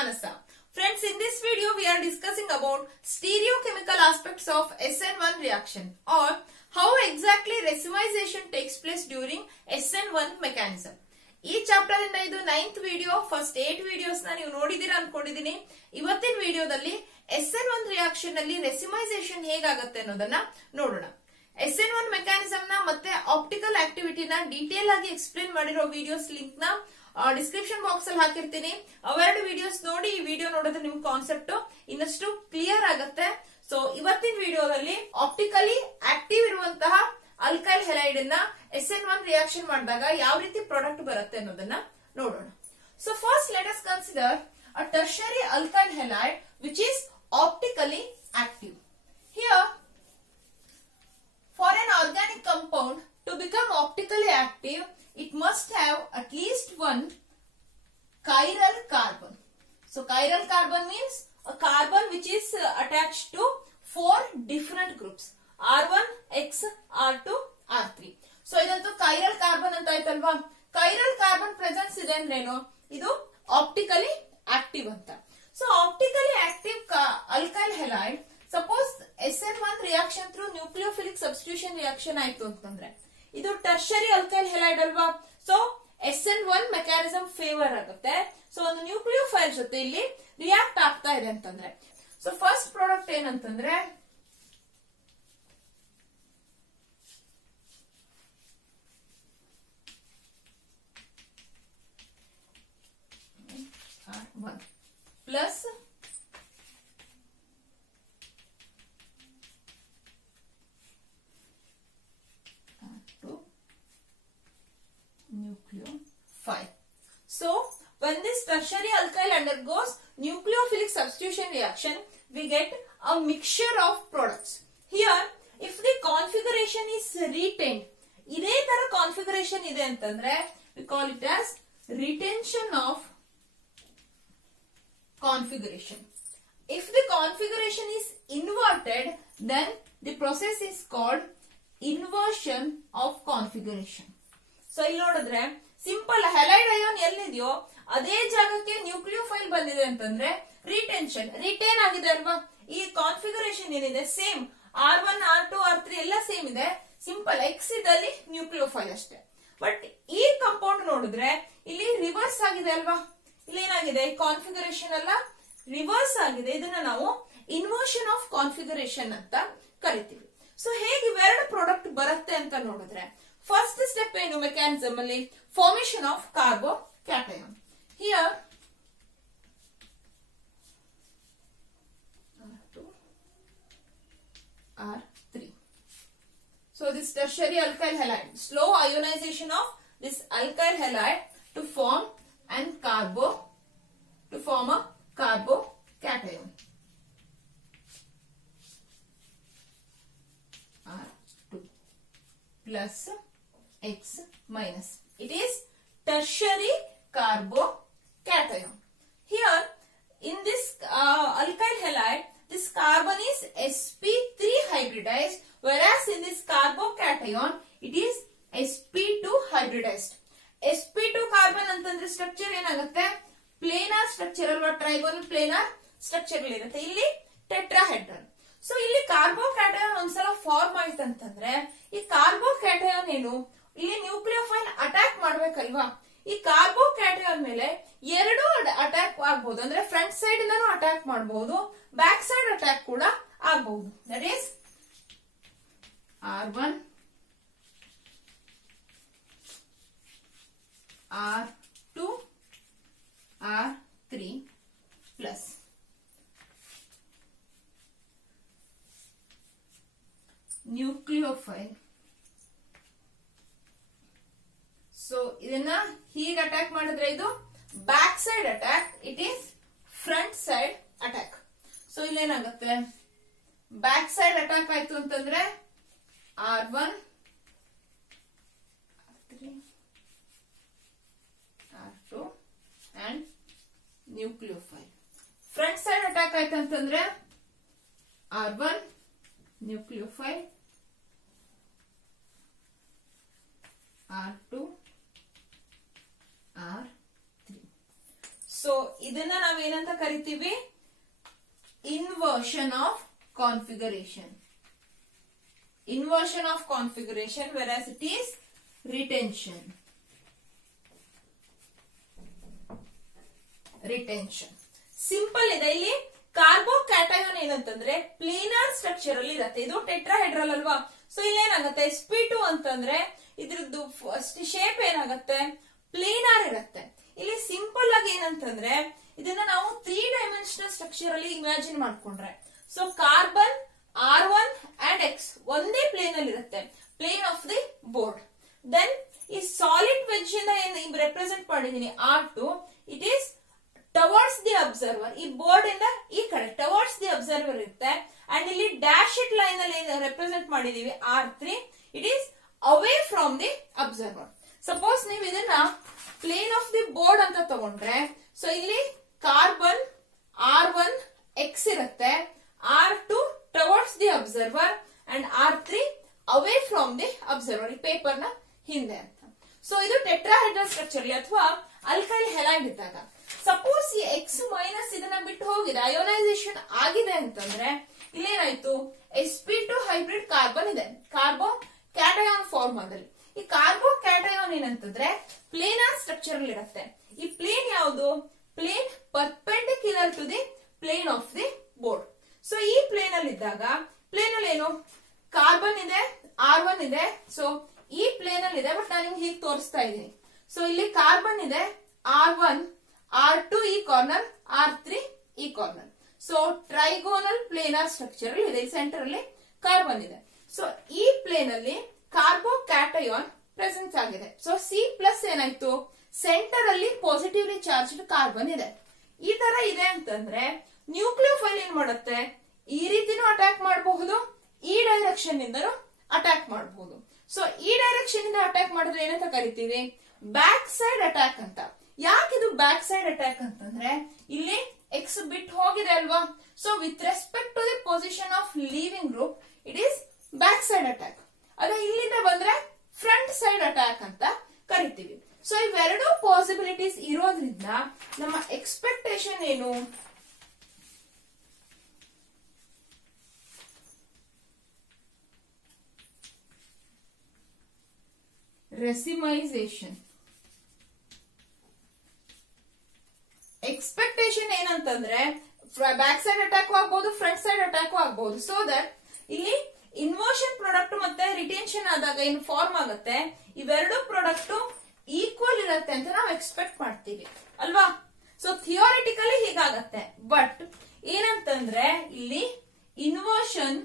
Manasa. Friends, in this video we are discussing about stereochemical aspects of SN1 reaction or how exactly racemization takes place during SN1 mechanism. ಈ chapter ಇಂದ ಇದು 9th video. First 8 videos ನ ನೀವು ನೋಡಿದೀರಾ ಅನ್ಕೊಂಡಿದೀನಿ. ಇವತ್ತಿನ ವಿಡಿಯೋದಲ್ಲಿ SN1 reaction ನಲ್ಲಿ ರೆಸಿಮೈಸೇಷನ್ ಹೇಗಾಗುತ್ತೆ ಅನ್ನೋದನ್ನ ನೋಡೋಣ. SN1 ಮೆಕ್ಯಾನಿಸಮ್ ನ ಮತ್ತೆ ಆಪ್ಟಿಕಲ್ ಆಕ್ಟಿವಿಟಿನ ಡೀಟೇಲ್ ಆಗಿ ಎಕ್ಸ್ಪ್ಲೇನ್ ಮಾಡಿರೋ ವಿಡಿಯೋಸ್ ಲಿಂಕ್ ನ ಡಿಸ್ಕ್ರಿಪ್ಷನ್ ಬಾಕ್ಸ್ ಅಲ್ಲಿ ಹಾಕಿರ್ತೀನಿ. ಅವೆರಡು ವಿಡಿಯೋಸ್ ನೋಡಿ ಈ ವಿಡಿಯೋ ನೋಡಿದ್ರೆ ನಿಮ್ ಕಾನ್ಸೆಪ್ಟ್ ಇನ್ನಷ್ಟು ಕ್ಲಿಯರ್ ಆಗುತ್ತೆ. ಸೊ ಇವತ್ತಿನ ವಿಡಿಯೋದಲ್ಲಿ ಆಪ್ಟಿಕಲಿ ಆಕ್ಟಿವ್ ಇರುವಂತಹ ಅಲ್ಕೈಲ್ ಹೆಲೈಡ್ ನ SN1 ರಿಯಾಕ್ಷನ್ ಮಾಡಿದಾಗ ಯಾವ ರೀತಿ ಪ್ರಾಡಕ್ಟ್ ಬರುತ್ತೆ ಅನ್ನೋದನ್ನ ನೋಡೋಣ. So first let us consider a tertiary alkyl halide which is optically active. Here, for an organic compound to become optically active, it must have at least one chiral carbon. So chiral carbon means a carbon which is attached to 4 different groups: R1, X, R2, R3. So idantu chiral carbon anta aitalva. Chiral carbon presence ide andreno idu optically active anta. So optically active alkyl halide, suppose SN1 reaction through nucleophilic substitution reaction ಆಯ್ತು ಅಂತಂದ್ರೆ ಇದು tertiary alkyl halide ಅಲ್ವಾ. So SN1 mechanism favour ಆಗುತ್ತೆ. So ಒಂದು nucleophile ಜೊತೆ ಇಲ್ಲಿ react ಆಗ್ತಾ ಇದೆ ಅಂತಂದ್ರೆ ಸೊ ಫಸ್ಟ್ ಪ್ರಾಡಕ್ಟ್ ಏನಂತಂದ್ರೆ R1 plus R2 nucleophile. So when this tertiary alkyl undergoes nucleophilic substitution reaction, we get a mixture of products. Here, if the configuration is retained, ಇದೇ ತರ configuration ಇದೆ ಅಂತಂದ್ರೆ we call it as retention of configuration. If the configuration is inverted, then the process is called inversion of configuration. So ಇಲ್ಲಿ ನೋಡಿದ್ರೆ simple halide ion ಎಲ್ಲಿದೆಯೋ ಅದೇ ಜಾಗಕ್ಕೆ nucleophile ಬಂದಿದೆ ಅಂತಂದ್ರೆ ರಿಟೇನ್ ಆಗಿದೆ ಅಲ್ವಾ. ಈ ಕಾನ್ಫಿಗರೇಷನ್ ಏನಿದೆ ಸೇಮ್ R1, R2, R3 ಎಲ್ಲ ಸೇಮ್ ಇದೆ. ಸಿಂಪಲ್ ಎಕ್ಸ್ ಇದಲ್ಲಿ ನ್ಯೂಕ್ಲಿಯೋಫೈಲ್ ಅಷ್ಟೇ. ಬಟ್ ಈ ಕಂಪೌಂಡ್ ನೋಡಿದ್ರೆ ಇಲ್ಲಿ ರಿವರ್ಸ್ ಆಗಿದೆ ಅಲ್ವಾ. ಇಲ್ಲಿ ಏನಾಗಿದೆ, ಕಾನ್ಫಿಗರೇಷನ್ ಎಲ್ಲ ರಿವರ್ಸ್ ಆಗಿದೆ. ಇದನ್ನ ನಾವು ಇನ್ವರ್ಷನ್ ಆಫ್ ಕಾನ್ಫಿಗರೇಷನ್ ಅಂತ ಕರಿತೀವಿ. ಸೊ ಹೇಗೆ ಇವೆರಡು ಪ್ರಾಡಕ್ಟ್ ಬರುತ್ತೆ ಅಂತ ನೋಡಿದ್ರೆ ಫಸ್ಟ್ ಸ್ಟೆಪ್ ಏನು ಮೆಕ್ಯಾನಿಸಮ್ ಅಲ್ಲಿ, formation of carbocation. Here R3. So this tertiary alkyl halide, slow ionization of this alkyl halide to form a carbo cation. R2 plus X minus. It is tertiary carbo cation. Here in this alkyl halide, this carbon is sp3 hybridized, whereas in this carbocation it is sp2 hybridized. sp2 carbon ಅಂತಂದ್ರೆ structure ಏನಾಗುತ್ತೆ, planar structure ಅಲ್ವಾ, trigonal planar structure ಇರುತ್ತೆ. ಇಲ್ಲಿ tetrahedron. So ಇಲ್ಲಿ ಕಾರ್ಬೋಕ್ಯಾಟಯೋನ್ ಒಂದ್ಸಲ form ಆಯ್ತು ಅಂತಂದ್ರೆ ಈ ಕಾರ್ಬೋಕ್ಯಾಟಯೋನ್ ಏನು, ಇಲ್ಲಿ ನ್ಯೂಕ್ಲಿಯೋಫೈಲ್ ಅಟ್ಯಾಕ್ ಮಾಡ್ಬೇಕಲ್ವಾ. ಈ ಕಾರ್ಬೋಕ್ಯಾಟಯೋನ್ ಮೇಲೆ ಎರಡು ಅಟ್ಯಾಕ್ ಆಗಬಹುದು. ಅಂದ್ರೆ ಫ್ರಂಟ್ ಸೈಡ್ ಇಂದನೂ ಅಟ್ಯಾಕ್ ಮಾಡಬಹುದು, ಬ್ಯಾಕ್ ಸೈಡ್ ಅಟ್ಯಾಕ್ ಕೂಡ ಆಗಬಹುದು. That is R1, R2, R3 plus nucleophile. So ಇದನ್ನ ಹೀಗೆ ಅಟ್ಯಾಕ್ ಮಾಡಿದ್ರೆ ಇದು back side attack, it is front side attack. So ಇಲ್ಲೇನಾಗುತ್ತೆ, ಬ್ಯಾಕ್ ಸೈಡ್ ಅಟ್ಯಾಕ್ ಆಯ್ತು ಅಂತಂದ್ರೆ R1, R3, R2 and nucleophile. Front side attack ಆಯ್ತು ಅಂತಂದ್ರೆ R1 nucleophile, R2, R3. So ಇದನ್ನ ನಾವೇನಂತ ಕರಿತೀವಿ, inversion of configuration. Inversion of configuration, whereas it is retention. Retention. Simple ಇದೆ. ಇಲ್ಲಿ ಕಾರ್ಬೋಕ್ಯಾಟಯೋನ್ ಏನಂತಂದ್ರೆ ಪ್ಲೇನಾರ್ ಸ್ಟ್ರಕ್ಚರ್ ಅಲ್ಲಿ ಇರುತ್ತೆ. ಇದು ಟೆಟ್ರಾಹೆಡ್ರಲ್ ಅಲ್ವಾ. ಸೊ ಇಲ್ಲೇನಾಗುತ್ತೆ, sp2 ಅಂತಂದ್ರೆ ಇದ್ರದ್ದು ಶೇಪ್ ಏನಾಗುತ್ತೆ, ಪ್ಲೇನಾರ್ ಇರುತ್ತೆ. ಇಲ್ಲಿ ಸಿಂಪಲ್ ಆಗಿ ಏನಂತಂದ್ರೆ ಇದನ್ನ ನಾವು 3 ಡೈಮೆನ್ಷನಲ್ ಸ್ಟ್ರಕ್ಚರ್ ಅಲ್ಲಿ ಇಮ್ಯಾಜಿನ್ ಮಾಡ್ಕೊಂಡ್ರೆ, so carbon R1 and X ಒಂದೇ ಪ್ಲೇನ್ ಅಲ್ಲಿ ಇರುತ್ತೆ, plane of the board. Then ಈ ಸಾಲಿಡ್ ವೆಜ್ ಇಂದ ಏನ್ ರೆಪ್ರೆಸೆಂಟ್ ಮಾಡಿದೀನಿ R2, it is towards the observer. ಈ ಬೋರ್ಡ್ ಇಂದ ಈ ಕಡೆ ಟವರ್ಡ್ಸ್ ದಿ ಅಬ್ಸರ್ವರ್ ಇರುತ್ತೆ. ಅಂಡ್ ಇಲ್ಲಿ ಡ್ಯಾಶ್ ಇಟ್ ಲೈನ್ ಅಲ್ಲಿ ರೆಪ್ರೆಸೆಂಟ್ ಮಾಡಿದೀವಿ R3, it is away from the observer. Suppose ನೀವು ಇದನ್ನ ಪ್ಲೇನ್ ಆಫ್ ದಿ ಬೋರ್ಡ್ ಅಂತ ತಗೊಂಡ್ರೆ, ಸೊ ಇಲ್ಲಿ ಕಾರ್ಬನ್ R1 X ಇರುತ್ತೆ, R2 towards the observer and R3 away from the observer. ಈ ಪೇಪರ್ ನ ಹಿಂದೆ ಅಂತ. ಸೊ ಇದು ಟೆಟ್ರಾಹೆಡ್ರಲ್ ಸ್ಟ್ರಕ್ಚರ್ ಅಥವಾ ಅಲ್ಕೈಲ್ ಹೆಲೈಡ್ ಇದ್ದಾಗ. ಸಪೋಸ್ ಈ X ಮೈನಸ್ ಇದನ್ನ ಬಿಟ್ಟು ಹೋಗಿದೆ, ಅಯೋನೈಸೇಷನ್ ಆಗಿದೆ ಅಂತಂದ್ರೆ ಇಲ್ಲೇನಾಯ್ತು, sp2 ಹೈಬ್ರಿಡ್ ಕಾರ್ಬನ್ ಇದೆ, ಕಾರ್ಬೋ ಕ್ಯಾಟಯಾನ್ ಫಾರ್ಮಾದಲ್ಲಿ. ಈ ಕಾರ್ಬೋ ಕ್ಯಾಟಯಾನ್ ಏನಂತಂದ್ರೆ ಪ್ಲೇನಾರ್ ಸ್ಟ್ರಕ್ಚರ್ ಅಲ್ಲಿ ಇರುತ್ತೆ. ಈ ಪ್ಲೇನ್ ಯಾವುದು, plane perpendicular to the plane of the board. So ಈ ಪ್ಲೇನ್ ಅಲ್ಲಿ ಇದ್ದಾಗ, ಪ್ಲೇನ್ ಅಲ್ಲಿ ಏನು ಕಾರ್ಬನ್ ಇದೆ, R1 ಇದೆ. ಸೊ ಈ ಪ್ಲೇನ್ ಅಲ್ಲಿ ಇದೆ, ಬಟ್ ನಾನು ನಿಮ್ಗೆ ಹೀಗೆ ತೋರಿಸ್ತಾ ಇದ್ದೀನಿ. ಸೊ ಇಲ್ಲಿ ಕಾರ್ಬನ್ ಇದೆ, R1 R2 ಈ ಕಾರ್ನರ್, R3 ಈ corner. So trigonal planar structure ಇದೆ. ಸೆಂಟರ್ ಅಲ್ಲಿ ಕಾರ್ಬನ್ ಇದೆ. ಸೊ ಈ ಪ್ಲೇನ್ ಅಲ್ಲಿ ಕಾರ್ಬೋಕ್ಯಾಟಯಾನ್ ಪ್ರೆಸೆನ್ಸ್ ಆಗಿದೆ. ಸೊ C+ ಏನಾಯ್ತು, ಸೆಂಟರ್ ಅಲ್ಲಿ ಪಾಸಿಟಿವ್ಲಿ ಚಾರ್ಜ್ಡ್ ಕಾರ್ಬನ್ ಇದೆ. ಈ ತರ ಇದೆ ಅಂತಂದ್ರೆ ನ್ಯೂಕ್ಲಿಯೋಫೈಲ್ ಏನ್ ಮಾಡುತ್ತೆ, ಈ ರೀತಿನೂ ಅಟ್ಯಾಕ್ ಮಾಡಬಹುದು, ಈ ಡೈರೆಕ್ಷನ್ ಇಂದನೂ ಅಟ್ಯಾಕ್ ಮಾಡಬಹುದು. ಸೊ ಈ ಡೈರೆಕ್ಷನ್ ಇಂದ ಅಟ್ಯಾಕ್ ಮಾಡಿದ್ರೆ ಏನಂತ ಕರಿತೀವಿ, ಬ್ಯಾಕ್ ಸೈಡ್ ಅಟ್ಯಾಕ್ ಅಂತ. ಯಾಕಿದು ಬ್ಯಾಕ್ ಸೈಡ್ ಅಟ್ಯಾಕ್ ಅಂತಂದ್ರೆ ಇಲ್ಲಿ X ಬಿಟ್ ಹೋಗಿದೆ ಅಲ್ವಾ. So with respect to the position of leaving group it is back side attack. ಅದೇ ಇಲ್ಲಿಂದ ಬಂದ್ರೆ ಫ್ರಂಟ್ ಸೈಡ್ ಅಟ್ಯಾಕ್ ಅಂತ ಕರಿತೀವಿ. ಸೊ ಇವೆರಡು ಪಾಸಿಬಿಲಿಟೀಸ್ ಇರೋದ್ರಿಂದ ನಮ್ಮ ಎಕ್ಸ್ಪೆಕ್ಟೇಷನ್ ಏನು, ರೆಸಿಮೈಸೇಷನ್. ಎಕ್ಸ್ಪೆಕ್ಟೇಷನ್ ಏನಂತಂದ್ರೆ ಬ್ಯಾಕ್ ಸೈಡ್ ಅಟ್ಯಾಕ್ ಆಗ್ಬಹುದು, ಫ್ರಂಟ್ ಸೈಡ್ ಅಟ್ಯಾಕ್ ಆಗ್ಬಹುದು. ಸೊ ದಟ್ ಇಲ್ಲಿ ಇನ್ವರ್ಷನ್ ಪ್ರಾಡಕ್ಟ್ ಮತ್ತೆ ರಿಟೆನ್ಷನ್ ಆದಾಗ ಏನು ಫಾರ್ಮ್ ಆಗುತ್ತೆ, ಇವೆರಡು ಪ್ರಾಡಕ್ಟ್ ಈಕ್ವಲ್ ಇರುತ್ತೆ ಅಂತ ನಾವು ಎಕ್ಸ್ಪೆಕ್ಟ್ ಮಾಡ್ತೀವಿ ಅಲ್ವಾ. ಸೊ ಥಿಯೋರಿಟಿಕಲಿ ಹೀಗಾಗತ್ತೆ. ಬಟ್ ಏನಂತಂದ್ರೆ ಇಲ್ಲಿ ಇನ್ವರ್ಷನ್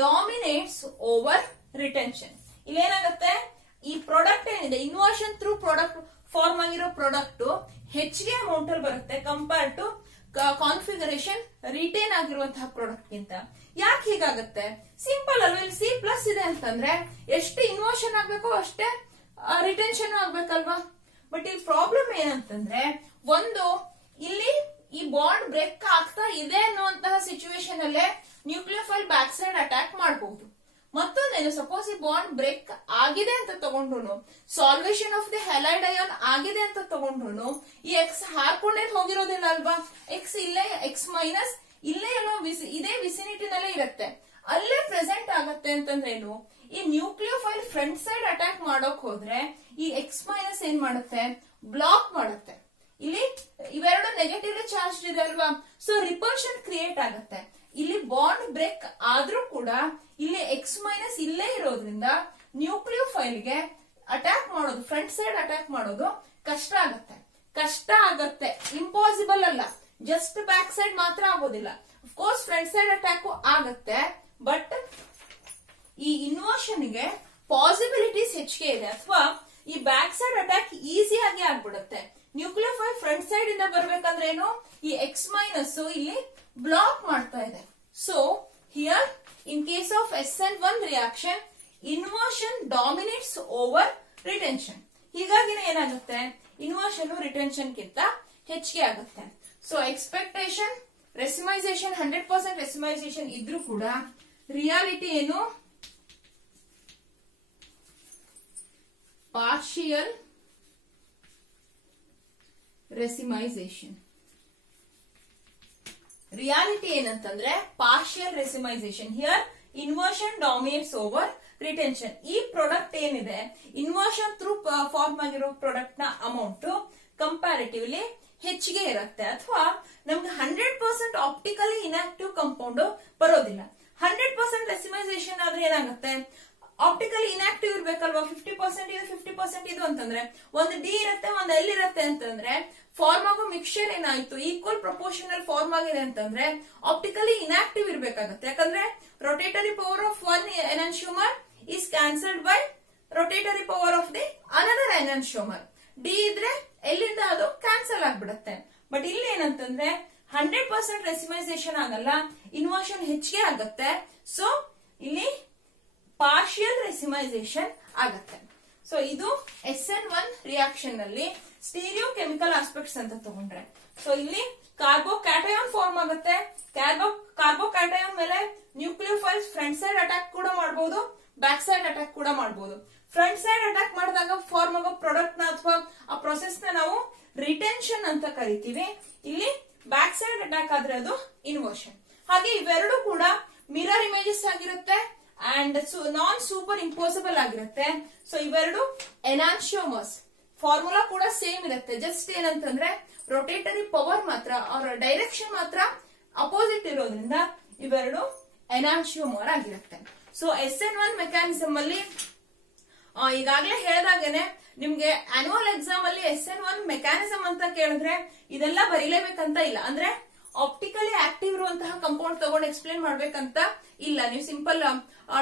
ಡಾಮಿನೇಟ್ಸ್ ಓವರ್ ರಿಟೆನ್ಷನ್. ಇಲ್ಲಿ ಏನಾಗುತ್ತೆ, ಈ ಪ್ರಾಡಕ್ಟ್ ಏನಿದೆ ಇನ್ವರ್ಷನ್ ಥ್ರೂ ಪ್ರಾಡಕ್ಟ್ ಫಾರ್ಮ್ ಆಗಿರೋ ಪ್ರಾಡಕ್ಟ್ ಹೆಚ್ಚಿಗೆ ಅಮೌಂಟ್ ಅಲ್ಲಿ ಬರುತ್ತೆ ಕಂಪೇರ್ ಟು ಕಾನ್ಫಿಗರೇಷನ್ ರಿಟೇನ್ ಆಗಿರುವಂತಹ ಪ್ರಾಡಕ್ಟ್ ಗಿಂತ. ಯಾಕೆ ಹೀಗಾಗುತ್ತೆ, ಸಿಂಪಲ್ ಅಲ್ವಾ. ಇಲ್ಲಿ C+ ಇದೆ ಅಂತಂದ್ರೆ ಎಷ್ಟು ಇನ್ವರ್ಷನ್ ಆಗ್ಬೇಕೋ ಅಷ್ಟೇ ರಿಟೆನ್ಷನ್ ಆಗ್ಬೇಕಲ್ವಾ. ಬಟ್ ಇಲ್ಲಿ ಪ್ರಾಬ್ಲಮ್ ಏನಂತಂದ್ರೆ, ಒಂದು ಇಲ್ಲಿ ಈ ಬಾಂಡ್ ಬ್ರೇಕ್ ಆಗ್ತಾ ಇದೆ ಅನ್ನುವಂತಹ ಸಿಚುವೇಶನ್ ಅಲ್ಲೇ ನ್ಯೂಕ್ಲಿಯೋಫೈಲ್ ಬ್ಯಾಕ್ ಸೈಡ್ ಅಟ್ಯಾಕ್ ಮಾಡಬಹುದು. ಮತ್ತೊಂದೇನು, ಸಪೋಸ್ ಈ ಬಾಂಡ್ ಬ್ರೇಕ್ ಆಗಿದೆ ಅಂತ ತಗೊಂಡ್ರು, salvation of the halide ion ಆಗಿದೆ ಅಂತ ತಗೊಂಡ್ರು, ಈ X ಹಾಕೊಂಡೇ ಹೋಗಿರೋದಿಲ್ಲ ಅಲ್ವಾ. X ಇಲ್ಲೇ X ಮೈನಸ್ ಇಲ್ಲೇ ಏನೋ ಇದೇ ವಿಸಿನಿಟಿನಲ್ಲೇ ಇರುತ್ತೆ, ಅಲ್ಲೇ ಪ್ರೆಸೆಂಟ್ ಆಗತ್ತೆ ಅಂತಂದ್ರೆ ಏನು, ಈ ನ್ಯೂಕ್ಲಿಯೋಫೈಲ್ ಫ್ರಂಟ್ ಸೈಡ್ ಅಟ್ಯಾಕ್ ಮಾಡೋಕ್ ಹೋದ್ರೆ ಈ X ಮೈನಸ್ ಏನ್ ಮಾಡುತ್ತೆ, ಬ್ಲಾಕ್ ಮಾಡುತ್ತೆ. ಇಲ್ಲಿ ಇವೆರಡು ನೆಗೆಟಿವ್ಲಿ ಚಾರ್ಜ್ ಇದೆ ಅಲ್ವಾ. ಸೊ ರಿಪಲ್ಷನ್ ಕ್ರಿಯೇಟ್ ಆಗುತ್ತೆ. ಇಲ್ಲಿ ಬಾಂಡ್ ಬ್ರೇಕ್ ಆದ್ರೂ ಕೂಡ ಇಲ್ಲಿ X ಮೈನಸ್ ಇಲ್ಲೇ ಇರೋದ್ರಿಂದ ನ್ಯೂಕ್ಲಿಯೋಫೈಲ್ಗೆ ಅಟ್ಯಾಕ್ ಮಾಡೋದು, ಫ್ರಂಟ್ ಸೈಡ್ ಅಟ್ಯಾಕ್ ಮಾಡೋದು ಕಷ್ಟ ಆಗತ್ತೆ. ಇಂಪಾಸಿಬಲ್ ಅಲ್ಲ, ಜಸ್ಟ್ ಬ್ಯಾಕ್ ಸೈಡ್ ಮಾತ್ರ ಆಗೋದಿಲ್ಲ. ಅಫ್ಕೋರ್ಸ್ ಫ್ರಂಟ್ ಸೈಡ್ ಅಟ್ಯಾಕ್ ಆಗತ್ತೆ, ಬಟ್ ಈ ಇನ್ವರ್ಷನ್ ಗೆ ಪಾಸಿಬಿಲಿಟೀಸ್ ಹೆಚ್ಚಿಗೆ ಇದೆ. ಅಥವಾ ಈ ಬ್ಯಾಕ್ ಸೈಡ್ ಅಟ್ಯಾಕ್ ಈಸಿ ಆಗಿ ಆಗ್ಬಿಡುತ್ತೆ. ನ್ಯೂಕ್ಲಿಯೋಫೈಲ್ ಫ್ರಂಟ್ ಸೈಡ್ ಇಂದ ಬರ್ಬೇಕಂದ್ರೆ ಏನು, ಈ X ಮೈನಸ್ ಇಲ್ಲಿ ಬ್ಲಾಕ್ ಮಾಡ್ತಾ ಇದೆ. So here in case of SN1 reaction inversion dominates over retention. ಹೀಗಾಗಿ ಏನಾಗುತ್ತೆ, ಇನ್ವರ್ಷನ್ ರಿಟೆನ್ಷನ್ ಗಿಂತ ಹೆಚ್ಚಿಗೆ ಆಗುತ್ತೆ. ಸೊ ಎಕ್ಸ್ಪೆಕ್ಟೇಷನ್ ರೆಸಿಮೈಸೇಷನ್ 100% ರೆಸಿಮೈಸೇಷನ್ ಇದ್ರೂ ಕೂಡ ರಿಯಾಲಿಟಿ ಏನು, ಪಾರ್ಷಿಯಲ್ ರೆಸಿಮೈಸೇಷನ್. ರಿಯಾಲಿಟಿ ಏನಂತಂದ್ರೆ partial racemisation. Here inversion dominates over retention. ಈ ಪ್ರಾಡಕ್ಟ್ ಏನಿದೆ ಇನ್ವರ್ಷನ್ ಥ್ರೂ ಫಾರ್ಮ್ ಆಗಿರೋ ಪ್ರಾಡಕ್ಟ್ ನ ಅಮೌಂಟ್ ಕಂಪ್ಯಾರಿಟಿವ್ಲಿ ಹೆಚ್ಚಿಗೆ ಇರುತ್ತೆ. ಅಥವಾ ನಮ್ಗೆ 100% ಆಪ್ಟಿಕಲಿ ಇನ್ಆಕ್ಟಿವ್ ಕಂಪೌಂಡ್ ಬರೋದಿಲ್ಲ. 100% ರೆಸಿಮೈಸೇಷನ್ ಆದ್ರೆ ಏನಾಗುತ್ತೆ, ಆಪ್ಟಿಕಲಿ ಇನ್ಆಕ್ಟಿವ್ ಇರ್ಬೇಕಲ್ವಾ. 50% ಇದು 50% ಇದು ಅಂತಂದ್ರೆ ಒಂದು ಡಿ ಇರುತ್ತೆ ಒಂದು ಎಲ್ ಇರುತ್ತೆ ಅಂತಂದ್ರೆ ಫಾರ್ಮ್ ಆಗೋ ಮಿಕ್ಸ್ಚರ್ ಏನಾಯ್ತು ಈಕ್ವಲ್ ಪ್ರಪೋರ್ಷನಲ್ ಫಾರ್ಮ್ ಆಗಿದೆ ಅಂತಂದ್ರೆ ಆಪ್ಟಿಕಲಿ ಇನ್ಆಕ್ಟಿವ್ ಇರ್ಬೇಕಾಗುತ್ತೆ. ಯಾಕಂದ್ರೆ rotatory power of one enantiomer is cancelled by rotatory power of the another enantiomer. D ಇದ್ರೆ ಎಲ್ಲಿಂದ ಅದು ಕ್ಯಾನ್ಸಲ್ ಆಗ್ಬಿಡುತ್ತೆ. ಬಟ್ ಇಲ್ಲಿ ಏನಂತಂದ್ರೆ 100% ರೆಸಿಮೈಸೇಷನ್ ಆಗಲ್ಲ, ಇನ್ವರ್ಷನ್ ಹೆಚ್ಚಿಗೆ ಆಗುತ್ತೆ. ಸೊ ಇಲ್ಲಿ ಪಾರ್ಷಿಯಲ್ ರೆಸಿಮೈಸೇಷನ್ ಆಗತ್ತೆ. ಸೊ ಇದು SN1 ರಿಯಾಕ್ಷನ್ ನಲ್ಲಿ ಸ್ಟೀರಿಯೋ ಕೆಮಿಕಲ್ ಆಸ್ಪೆಕ್ಟ್ಸ್ ಅಂತ ತಗೊಂಡ್ರೆ. ಸೊ ಇಲ್ಲಿ ಕಾರ್ಬೋಕ್ಯಾಟಯಾನ್ ಫಾರ್ಮ್ ಆಗುತ್ತೆ. ಕಾರ್ಬೋಕ್ಯಾಟಯಾನ್ ಮೇಲೆ ನ್ಯೂಕ್ಲಿಯೋಫೈಲ್ಸ್ ಫ್ರಂಟ್ ಸೈಡ್ ಅಟ್ಯಾಕ್ ಕೂಡ ಮಾಡಬಹುದು, ಬ್ಯಾಕ್ ಸೈಡ್ ಅಟ್ಯಾಕ್ ಕೂಡ ಮಾಡಬಹುದು. ಫ್ರಂಟ್ ಸೈಡ್ ಅಟ್ಯಾಕ್ ಮಾಡಿದಾಗ ಫಾರ್ಮ್ ಆಗೋ ಪ್ರಾಡಕ್ಟ್ ನ ಅಥವಾ ಆ ಪ್ರೊಸೆಸ್ ನ ನಾವು ರಿಟೆನ್ಷನ್ ಅಂತ ಕರಿತೀವಿ. ಇಲ್ಲಿ ಬ್ಯಾಕ್ ಸೈಡ್ ಅಟ್ಯಾಕ್ ಆದ್ರೆ ಅದು ಇನ್ವರ್ಷನ್. ಹಾಗೆ ಇವೆರಡು ಕೂಡ ಮಿರರ್ ಇಮೇಜಸ್ ಆಗಿರುತ್ತೆ ಅಂಡ್ ನಾನ್ ಸೂಪರ್ ಇಂಪೋಸಿಬಲ್ ಆಗಿರುತ್ತೆ. ಸೊ ಇವೆರಡು ಎನಾನ್ಶಿಯೋಮರ್ಸ್. ಫಾರ್ಮುಲಾ ಕೂಡ ಸೇಮ್ ಇರುತ್ತೆ. ಜಸ್ಟ್ ಏನಂತಂದ್ರೆ ರೊಟೇಟರಿ ಪವರ್ ಮಾತ್ರ ಅವರ ಡೈರೆಕ್ಷನ್ ಮಾತ್ರ ಅಪೋಸಿಟ್ ಇರೋದ್ರಿಂದ ಇವೆರಡು ಎನಾನ್ಶಿಯೋಮರ್ ಆಗಿರುತ್ತೆ. ಸೊ SN1 ಮೆಕ್ಯಾನಿಸಮ್ ಅಲ್ಲಿ ಈಗಾಗಲೇ ಹೇಳಿದಾಗೇನೆ ನಿಮ್ಗೆ ಆನ್ಯುವಲ್ ಎಕ್ಸಾಮ್ ಅಲ್ಲಿ SN1 ಮೆಕ್ಯಾನಿಸಮ್ ಅಂತ ಕೇಳಿದ್ರೆ ಇದೆಲ್ಲ ಬರೀಲೇಬೇಕಂತ ಇಲ್ಲ. ಅಂದ್ರೆ ಆಪ್ಟಿಕಲಿ ಆಕ್ಟಿವ್ ಇರುವಂತಹ ಕಂಪೌಂಡ್ ತಗೊಂಡು ಎಕ್ಸ್ಪ್ಲೇನ್ ಮಾಡ್ಬೇಕಂತ ಇಲ್ಲ. ನೀವು ಸಿಂಪಲ್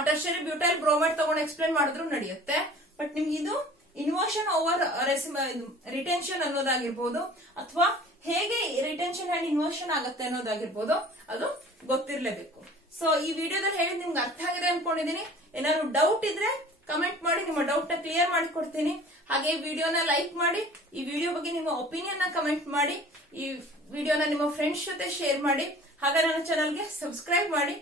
ಟರ್ಷರಿ ಬ್ಯೂಟೈಲ್ ಬ್ರೋಮೈಡ್ ತಗೊಂಡು ಎಕ್ಸ್ಪ್ಲೇನ್ ಮಾಡಿದ್ರು ನಡೆಯುತ್ತೆ. ಬಟ್ ನಿಮ್ಗೆ ಇದು ಇನ್ವರ್ಷನ್ ಓವರ್ ರಿಟೆನ್ಷನ್ ಅನ್ನೋದಾಗಿರ್ಬೋದು ಅಥವಾ ಹೇಗೆ ರಿಟೆನ್ಷನ್ ಅಂಡ್ ಇನ್ವರ್ಷನ್ ಆಗುತ್ತೆ ಅನ್ನೋದಾಗಿರ್ಬೋದು ಅದು ಗೊತ್ತಿರ್ಲೇಬೇಕು. ಸೊ ಈ ವಿಡಿಯೋದಲ್ಲಿ ಹೇಳಿದ್ ನಿಮ್ಗೆ ಅರ್ಥ ಆಗಿದೆ ಅನ್ಕೊಂಡಿದೀನಿ. ಏನಾದ್ರು ಡೌಟ್ ಇದ್ರೆ ಕಮೆಂಟ್ ಮಾಡಿ, ನಿಮ್ಮ ಡೌಟ್ ನ ಕ್ಲಿಯರ್ ಮಾಡಿ ಕೊಡ್ತೀನಿ. ಹಾಗೆ ಈ ವಿಡಿಯೋನ ಲೈಕ್ ಮಾಡಿ, ಈ ವಿಡಿಯೋ ಬಗ್ಗೆ ನಿಮ್ಮ ಒಪಿನಿಯನ್ ನ ಕಮೆಂಟ್ ಮಾಡಿ, ಈ ವಿಡಿಯೋನ ನಿಮ್ಮ ಫ್ರೆಂಡ್ಸ್ ಜೊತೆ ಶೇರ್ ಮಾಡಿ. ಹಾಗೆ ನನ್ನ ಚಾನಲ್ಗೆ ಸಬ್ಸ್ಕ್ರೈಬ್ ಮಾಡಿ.